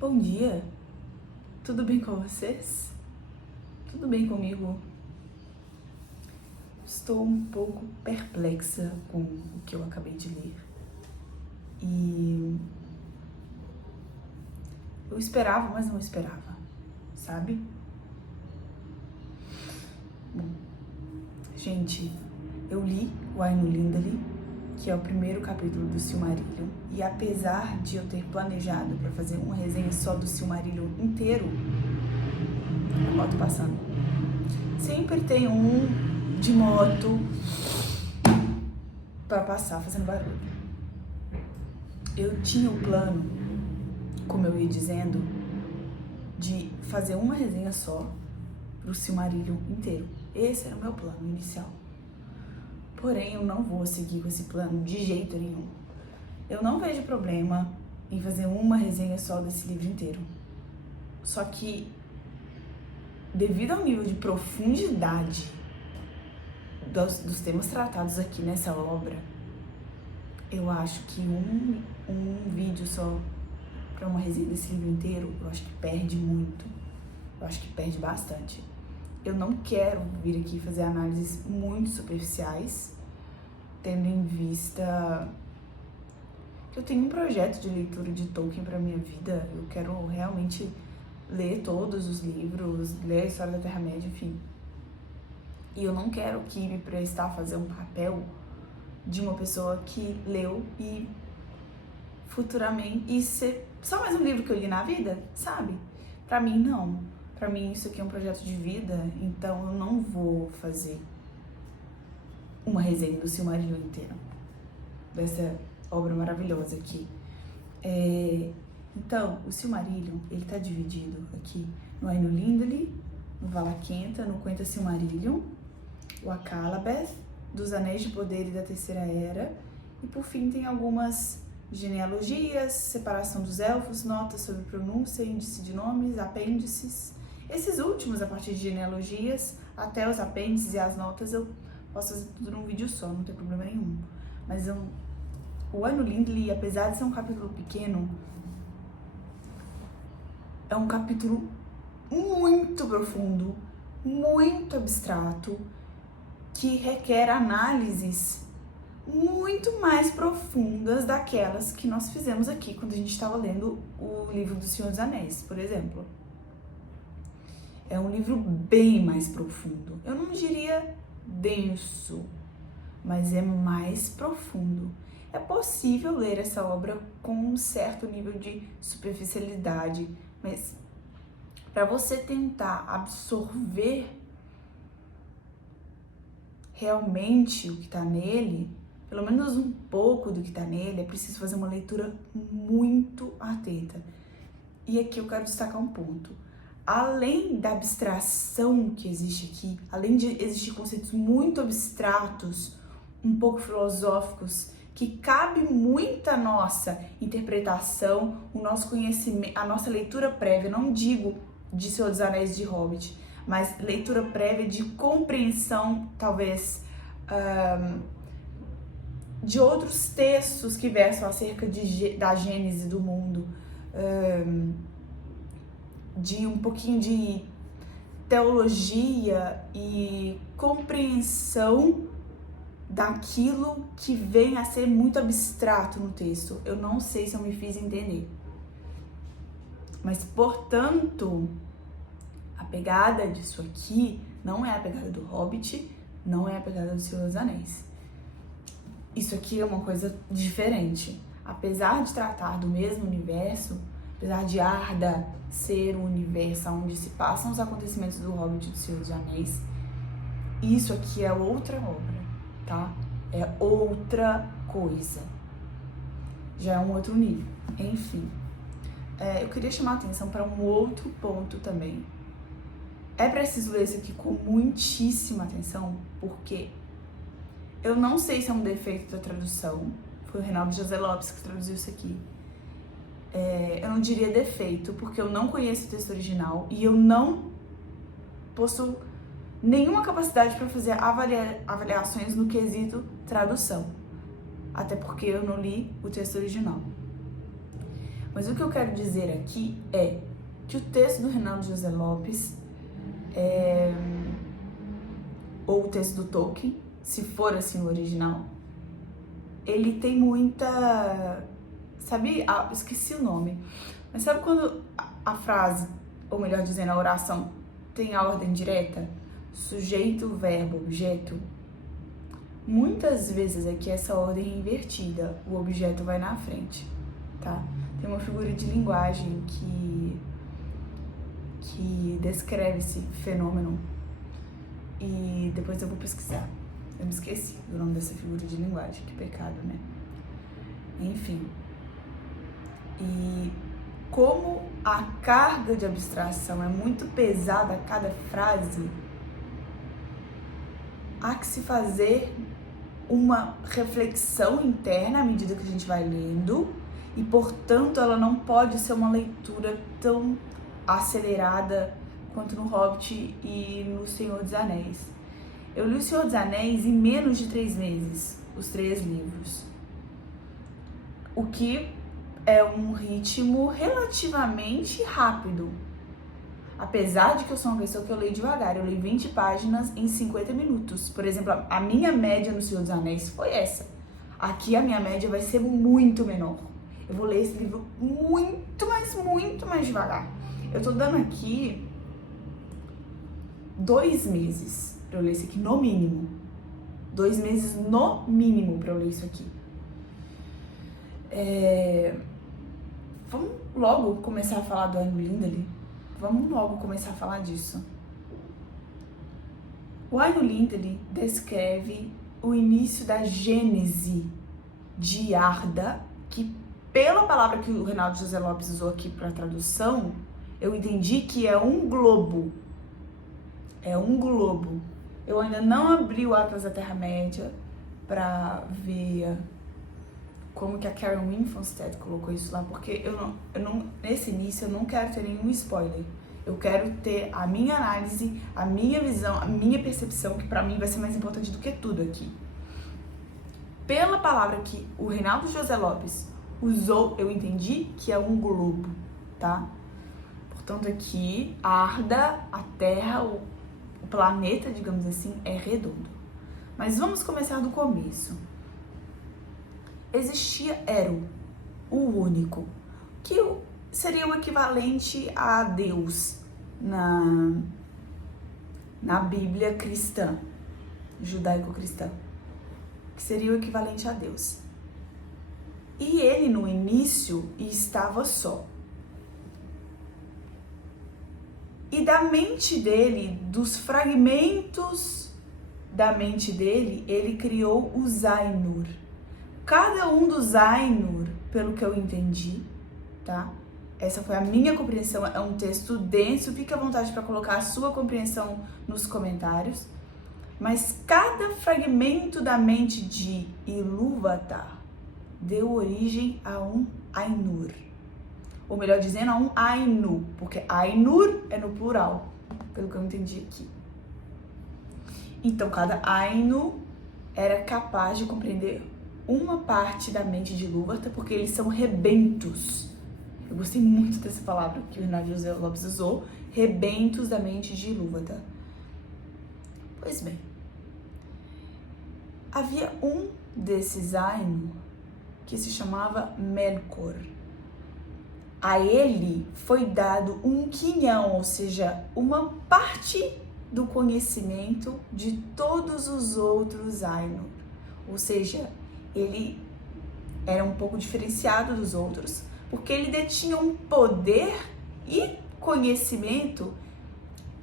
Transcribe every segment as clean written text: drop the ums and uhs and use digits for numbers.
Bom dia, tudo bem com vocês? Tudo bem comigo? Estou um pouco perplexa com o que eu acabei de ler. E eu esperava, mas não esperava, sabe? Bom, gente, eu li o Aino Lindali, que é o primeiro capítulo do Silmarillion, e apesar de eu ter planejado para fazer uma resenha só do Silmarillion inteiro, a moto passando, sempre tem um de moto para passar fazendo barulho. Eu tinha o plano, como eu ia dizendo, de fazer uma resenha só pro Silmarillion inteiro. Esse era o meu plano inicial. Porém, eu não vou seguir com esse plano de jeito nenhum. Eu não vejo problema em fazer uma resenha só desse livro inteiro. Só que, devido ao nível de profundidade dos temas tratados aqui nessa obra, eu acho que um vídeo só para uma resenha desse livro inteiro, eu acho que perde muito. Eu acho que perde bastante. Eu não quero vir aqui fazer análises muito superficiais, tendo em vista que eu tenho um projeto de leitura de Tolkien para minha vida. Eu quero realmente ler todos os livros, ler a história da Terra-média, enfim. E eu não quero aqui me prestar a fazer um papel de uma pessoa que leu e futuramente e ser só mais um livro que eu li na vida, sabe? Pra mim, não. Pra mim, isso aqui é um projeto de vida, então eu não vou fazer uma resenha do Silmarillion inteiro, dessa obra maravilhosa aqui. Então, o Silmarillion, ele tá dividido aqui no Aino Lindali, no Valakenta, no Quenta Silmarillion, o Akallabêth, dos Anéis de Poder e da Terceira Era, e por fim tem algumas genealogias, separação dos elfos, notas sobre pronúncia, índice de nomes, apêndices. Esses últimos, a partir de genealogias, até os apêndices e as notas, eu posso fazer tudo num vídeo só, não tem problema nenhum. Mas o Aino Lindali, apesar de ser um capítulo pequeno, é um capítulo muito profundo, muito abstrato, que requer análises muito mais profundas daquelas que nós fizemos aqui quando a gente estava lendo o livro do Senhor dos Anéis, por exemplo. É um livro bem mais profundo. Eu não diria denso, mas é mais profundo. É possível ler essa obra com um certo nível de superficialidade, mas para você tentar absorver realmente o que está nele, pelo menos um pouco do que está nele, é preciso fazer uma leitura muito atenta. E aqui eu quero destacar um ponto. Além da abstração que existe aqui, além de existir conceitos muito abstratos, um pouco filosóficos, que cabe muita nossa interpretação, o nosso conhecimento, a nossa leitura prévia, não digo de Senhor dos Anéis de Hobbit, mas leitura prévia de compreensão, talvez, de outros textos que versam acerca da gênese do mundo, de um pouquinho de teologia e compreensão daquilo que vem a ser muito abstrato no texto. Eu não sei se eu me fiz entender. Mas, portanto, a pegada disso aqui não é a pegada do Hobbit, não é a pegada do Senhor dos Anéis. Isso aqui é uma coisa diferente. Apesar de tratar do mesmo universo, apesar de Arda ser um universo onde se passam os acontecimentos do Hobbit e do Senhor dos Anéis, isso aqui é outra obra, tá? É outra coisa. Já é um outro nível. Enfim, eu queria chamar a atenção para um outro ponto também. É preciso ler isso aqui com muitíssima atenção, porque eu não sei se é um defeito da tradução. Foi o Reinaldo José Lopes que traduziu isso aqui. Eu não diria defeito, porque eu não conheço o texto original e eu não possuo nenhuma capacidade para fazer avaliações no quesito tradução. Até porque eu não li o texto original. Mas o que eu quero dizer aqui é que o texto do Reinaldo José Lopes, ou o texto do Tolkien, se for assim o original, ele tem muita... Sabe? Esqueci o nome. Mas sabe quando a frase, ou melhor dizendo, a oração, tem a ordem direta? Sujeito, verbo, objeto. Muitas vezes aqui essa ordem é invertida. O objeto vai na frente, tá? Tem uma figura de linguagem que descreve esse fenômeno. E depois eu vou pesquisar. Eu me esqueci do nome dessa figura de linguagem. Que pecado, né? Enfim. E como a carga de abstração é muito pesada a cada frase, há que se fazer uma reflexão interna à medida que a gente vai lendo e, portanto, ela não pode ser uma leitura tão acelerada quanto no Hobbit e no Senhor dos Anéis. Eu li o Senhor dos Anéis em menos de 3 meses, os 3 livros. O que é um ritmo relativamente rápido. Apesar de que eu sou uma pessoa que eu leio devagar, eu leio 20 páginas em 50 minutos. Por exemplo, a minha média no Senhor dos Anéis foi essa. Aqui a minha média vai ser muito menor. Eu vou ler esse livro muito mais devagar. Eu tô dando aqui 2 meses pra eu ler isso aqui, no mínimo. 2 meses no mínimo pra eu ler isso aqui. Vamos logo começar a falar do Aino Lindeli. Vamos logo começar a falar disso. O Aino Lindeli descreve o início da gênese de Arda, que pela palavra que o Reinaldo José Lopes usou aqui para tradução, eu entendi que é um globo. É um globo. Eu ainda não abri o Atlas da Terra-média para ver como que a Karen Winfonstead colocou isso lá, porque eu não, nesse início eu não quero ter nenhum spoiler. Eu quero ter a minha análise, a minha visão, a minha percepção, que pra mim vai ser mais importante do que tudo aqui. Pela palavra que o Reinaldo José Lopes usou, eu entendi que é um globo, tá? Portanto, aqui, Arda, a Terra, o planeta, digamos assim, é redondo. Mas vamos começar do começo. Existia Eru, o único, que seria o equivalente a Deus na Bíblia cristã, judaico-cristã, que seria o equivalente a Deus. E ele, no início, estava só. E da mente dele, dos fragmentos da mente dele, ele criou os Ainur. Cada um dos Ainur, pelo que eu entendi, tá? Essa foi a minha compreensão, é um texto denso, fique à vontade para colocar a sua compreensão nos comentários. Mas cada fragmento da mente de Ilúvatar deu origem a um Ainur. Ou melhor dizendo, a um Ainu, porque Ainur é no plural, pelo que eu entendi aqui. Então, cada Ainu era capaz de compreender uma parte da mente de Ilúvatar, porque eles são rebentos. Eu gostei muito dessa palavra que o Reinaldo José Lopes usou, rebentos da mente de Ilúvatar. Pois bem, havia um desses Ainu que se chamava Melkor. A ele foi dado um quinhão, ou seja, uma parte do conhecimento de todos os outros Ainur. Ou seja, ele era um pouco diferenciado dos outros, porque ele detinha um poder e conhecimento.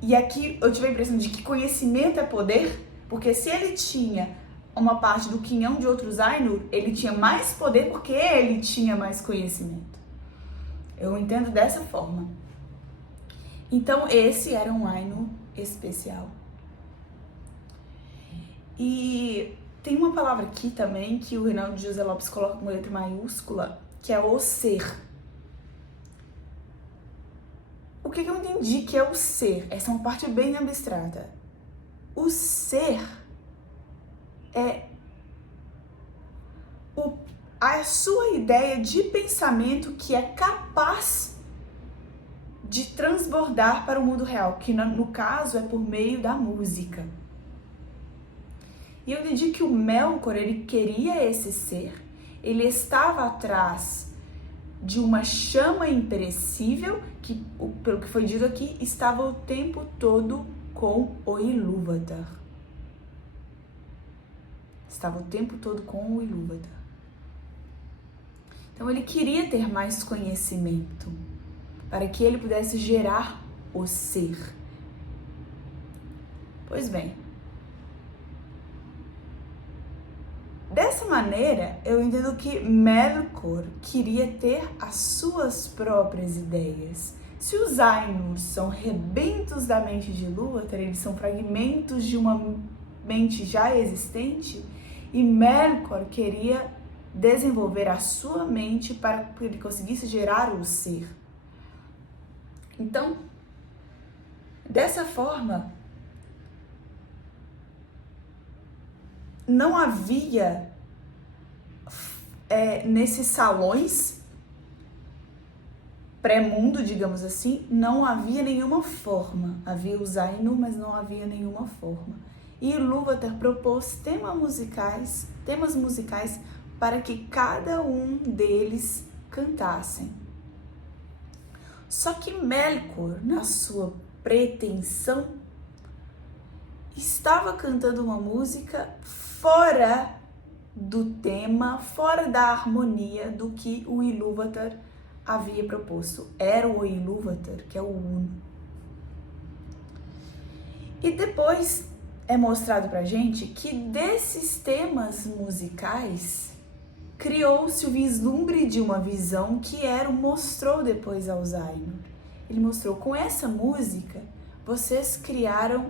E aqui eu tive a impressão de que conhecimento é poder, porque se ele tinha uma parte do quinhão de outros Ainur, ele tinha mais poder porque ele tinha mais conhecimento. Eu entendo dessa forma. Então, esse era um Ainu especial. E tem uma palavra aqui também que o Reinaldo José Lopes coloca com letra maiúscula, que é o ser. O que eu entendi que é o ser? Essa é uma parte bem abstrata. O ser é a sua ideia de pensamento que é capaz de transbordar para o mundo real, que no caso é por meio da música. E eu entendi que o Melkor, ele queria esse ser, ele estava atrás de uma chama imperecível, que, pelo que foi dito aqui, estava o tempo todo com o Ilúvatar. Estava o tempo todo com o Ilúvatar. Então ele queria ter mais conhecimento, para que ele pudesse gerar o ser. Pois bem, dessa maneira, eu entendo que Melkor queria ter as suas próprias ideias. Se os Ainur são rebentos da mente de Ilúvatar, eles são fragmentos de uma mente já existente, e Melkor queria desenvolver a sua mente para que ele conseguisse gerar o ser. Então, dessa forma, não havia nesses salões pré-mundo, digamos assim, não havia nenhuma forma. Havia os Ainur, mas não havia nenhuma forma. E Ilúvatar propôs temas musicais para que cada um deles cantassem. Só que Melkor, na sua pretensão, estava cantando uma música fora do tema, fora da harmonia do que o Ilúvatar havia proposto. Era o Ilúvatar, que é o Uno. E depois é mostrado pra gente que desses temas musicais criou-se o vislumbre de uma visão que Eru mostrou depois aos Ainur. Ele mostrou, com essa música, vocês criaram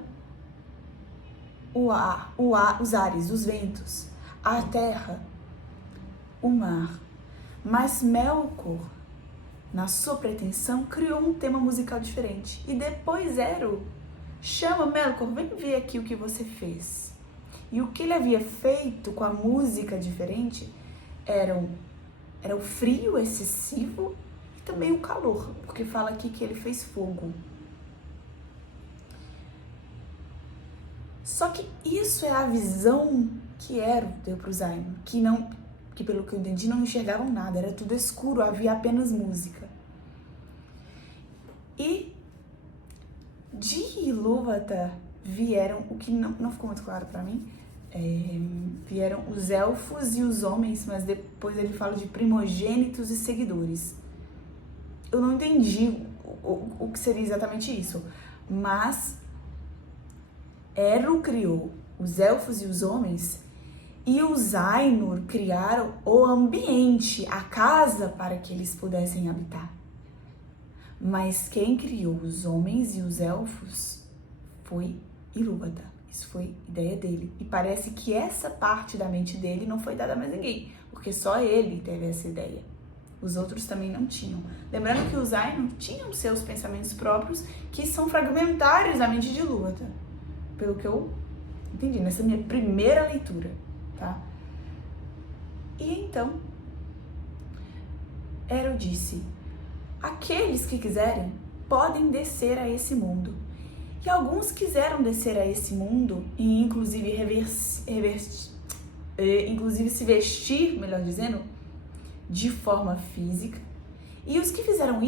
os ares, os ventos, a terra, o mar. Mas Melkor, na sua pretensão, criou um tema musical diferente. E depois Eru chama Melkor, vem ver aqui o que você fez. E o que ele havia feito com a música diferente era o frio excessivo e também o calor, porque fala aqui que ele fez fogo. Só que isso é a visão que Eru deu para os Ainur, que pelo que eu entendi não enxergavam nada, era tudo escuro, havia apenas música. E de Ilúvatar vieram, o que não ficou muito claro para mim, vieram os elfos e os homens, mas depois ele fala de primogênitos e seguidores. Eu não entendi o que seria exatamente isso, mas Eru criou os elfos e os homens, e os Ainur criaram o ambiente, a casa para que eles pudessem habitar. Mas quem criou os homens e os elfos foi Ilúvatar. Isso foi ideia dele. E parece que essa parte da mente dele não foi dada a mais ninguém, porque só ele teve essa ideia. Os outros também não tinham. Lembrando que os Ainur tinham seus pensamentos próprios, que são fragmentários da mente de Ilúvatar. Pelo que eu entendi, nessa minha primeira leitura, tá? E então, Eru disse, aqueles que quiserem podem descer a esse mundo. E alguns quiseram descer a esse mundo e inclusive se vestir, melhor dizendo, de forma física. E os que fizeram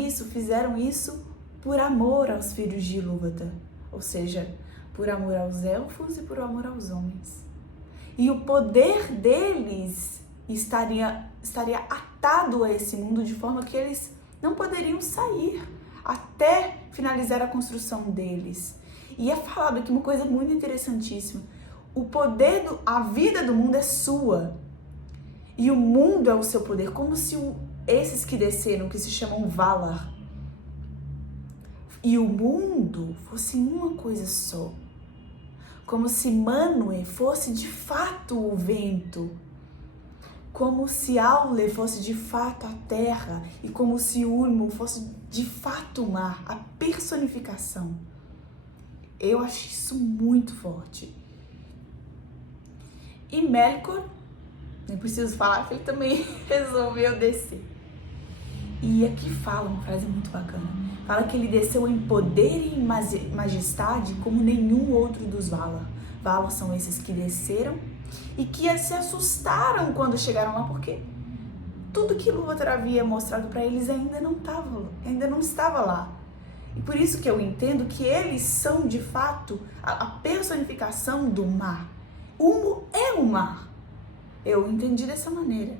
isso por amor aos filhos de Ilúvatar, ou seja, por amor aos elfos e por amor aos homens. E o poder deles estaria atado a esse mundo de forma que eles não poderiam sair até finalizar a construção deles. E é falado aqui uma coisa muito interessantíssima. O poder, a vida do mundo é sua. E o mundo é o seu poder, como se esses que desceram, que se chamam Valar, e o mundo fosse uma coisa só. Como se Manwë fosse de fato o vento. Como se Aule fosse de fato a terra. E como se Ulmo fosse de fato o mar, a personificação. Eu acho isso muito forte. E Melkor Nem preciso falar que ele também resolveu descer. E aqui fala uma frase muito bacana. Fala que ele desceu em poder e em majestade como nenhum outro dos Valar. Valar são esses que desceram e que se assustaram quando chegaram lá, porque tudo que Ilúvatar havia mostrado para eles ainda não estava lá. E por isso que eu entendo que eles são, de fato, a personificação do mar. Humo é o mar. Eu entendi dessa maneira.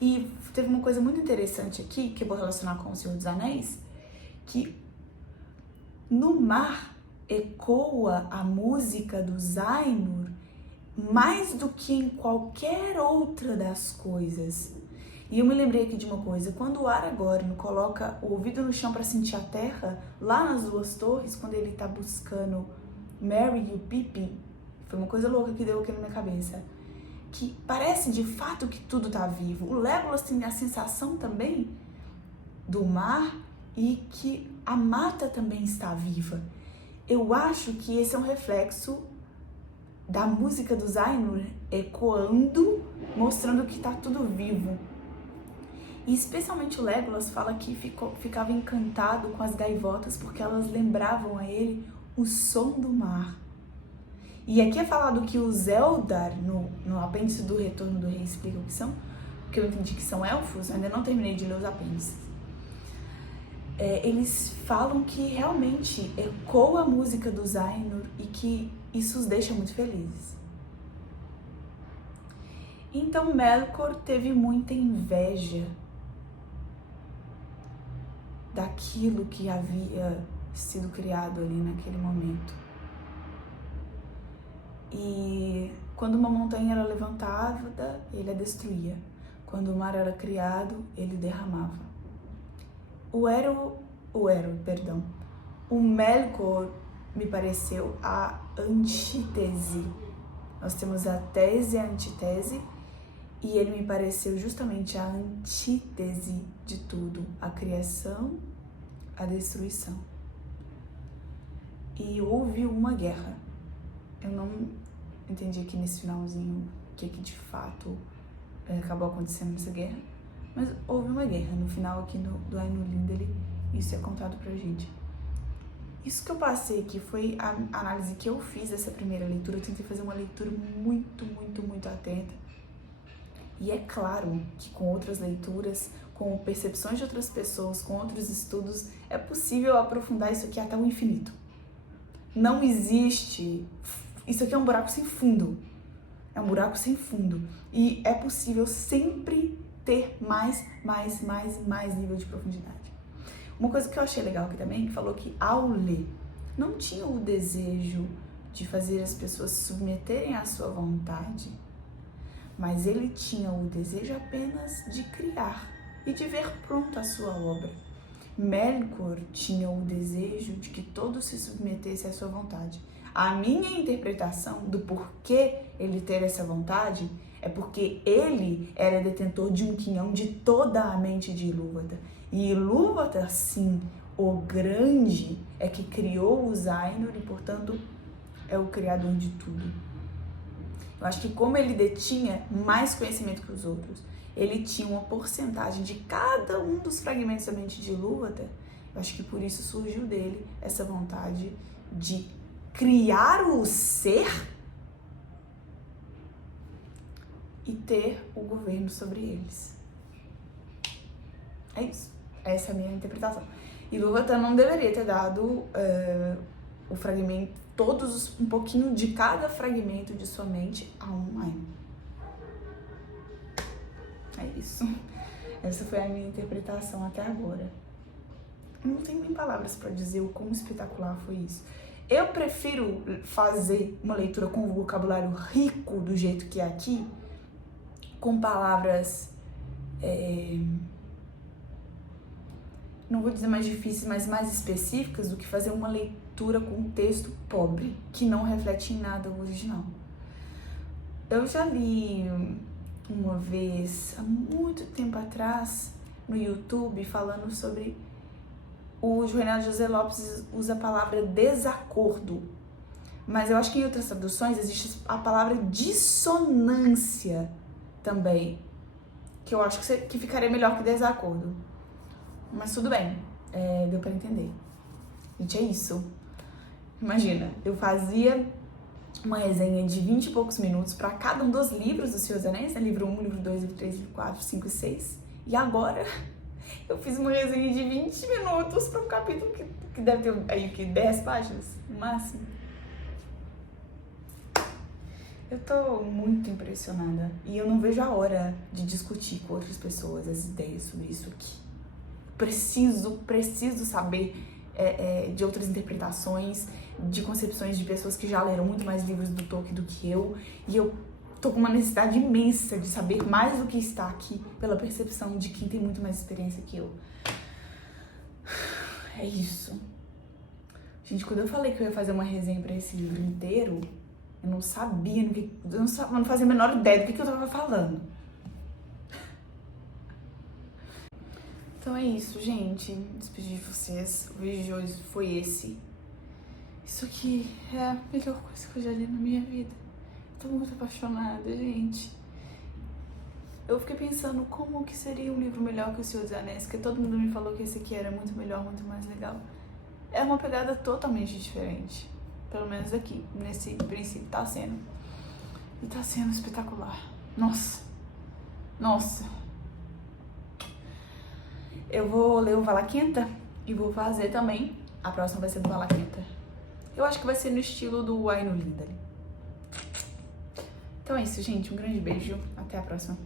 E teve uma coisa muito interessante aqui, que eu vou relacionar com o Senhor dos Anéis, que no mar ecoa a música dos Ainur mais do que em qualquer outra das coisas. E eu me lembrei aqui de uma coisa, quando o Aragorn coloca o ouvido no chão para sentir a terra, lá nas Duas Torres, quando ele tá buscando Merry e o Pippin, foi uma coisa louca que deu aqui na minha cabeça, que parece de fato que tudo tá vivo. O Legolas tem a sensação também do mar e que a mata também está viva. Eu acho que esse é um reflexo da música dos Ainur ecoando, mostrando que tá tudo vivo. E especialmente o Legolas fala que ficava encantado com as gaivotas porque elas lembravam a ele o som do mar. E aqui é falado que os Eldar, no apêndice do Retorno do Rei, explica o que são, porque eu entendi que são elfos, ainda não terminei de ler os apêndices. Eles falam que realmente ecoa a música dos Ainur e que isso os deixa muito felizes. Então Melkor teve muita inveja daquilo que havia sido criado ali naquele momento. E quando uma montanha era levantada, ele a destruía. Quando o mar era criado, ele derramava. O Melkor me pareceu a antítese. Nós temos a tese e a antítese, e ele me pareceu justamente a antítese de tudo, a criação, a destruição. E houve uma guerra. Eu não entendi aqui nesse finalzinho o que de fato acabou acontecendo nessa guerra, mas houve uma guerra. No final aqui do Ainur Lindale, isso é contado pra gente. Isso que eu passei aqui foi a análise que eu fiz dessa primeira leitura. Eu tentei fazer uma leitura muito, muito, muito atenta. E é claro que com outras leituras, com percepções de outras pessoas, com outros estudos, é possível aprofundar isso aqui até o infinito. Não existe... Isso aqui é um buraco sem fundo. É um buraco sem fundo. E é possível sempre ter mais nível de profundidade. Uma coisa que eu achei legal aqui também, que falou que Aule não tinha o desejo de fazer as pessoas se submeterem à sua vontade, mas ele tinha o desejo apenas de criar e de ver pronta a sua obra. Melkor tinha o desejo de que todos se submetessem à sua vontade. A minha interpretação do porquê ele ter essa vontade é porque ele era detentor de um quinhão de toda a mente de Ilúvatar. E Ilúvatar, sim, o grande, é que criou os Ainur e, portanto, é o criador de tudo. Eu acho que como ele detinha mais conhecimento que os outros, ele tinha uma porcentagem de cada um dos fragmentos da mente de Ilúvatar. Eu acho que por isso surgiu dele essa vontade de criar o ser e ter o governo sobre eles. É isso. Essa é a minha interpretação. Ilúvatar não deveria ter dado o fragmento, um pouquinho de cada fragmento de sua mente a um Ainur. É isso. Essa foi a minha interpretação até agora. Não tenho nem palavras para dizer o quão espetacular foi isso. Eu prefiro fazer uma leitura com um vocabulário rico do jeito que é aqui, com palavras, não vou dizer mais difíceis, mas mais específicas, do que fazer uma leitura com um texto pobre, que não reflete em nada o original. Eu já li uma vez, há muito tempo atrás, no YouTube, falando sobre... O Reinaldo José Lopes usa a palavra desacordo, Mas eu acho que em outras traduções existe a palavra dissonância também, que eu acho que ficaria melhor que desacordo. Mas tudo bem, deu pra entender. Gente, é isso. Imagina, eu fazia uma resenha de 20 e poucos minutos pra cada um dos livros do Senhor dos Anéis, né? Livro 1, livro 2, livro 3, livro 4, 5 e 6. E agora eu fiz uma resenha de 20 minutos pra um capítulo que deve ter aí que 10 páginas, no máximo. Eu tô muito impressionada e eu não vejo a hora de discutir com outras pessoas as ideias sobre isso aqui. Preciso saber de outras interpretações, de concepções de pessoas que já leram muito mais livros do Tolkien do que eu. E eu tô com uma necessidade imensa de saber mais do que está aqui pela percepção de quem tem muito mais experiência que eu. É isso. Gente, quando eu falei que eu ia fazer uma resenha pra esse livro inteiro, eu não sabia, eu não fazia a menor ideia do que eu tava falando. Então é isso, gente. Despedir de vocês. O vídeo de hoje foi esse. Isso aqui é a melhor coisa que eu já li na minha vida. Tô muito apaixonada, gente. Eu fiquei pensando como que seria um livro melhor que O Senhor dos Anéis, porque todo mundo me falou que esse aqui era muito melhor, muito mais legal. É uma pegada totalmente diferente. Pelo menos aqui, nesse princípio, tá sendo. E tá sendo espetacular. Nossa. Nossa. Eu vou ler o Valaquenta e vou fazer também. A próxima vai ser do Valaquenta. Eu acho que vai ser no estilo do Aino Lindale. Então é isso, gente. Um grande beijo. Até a próxima.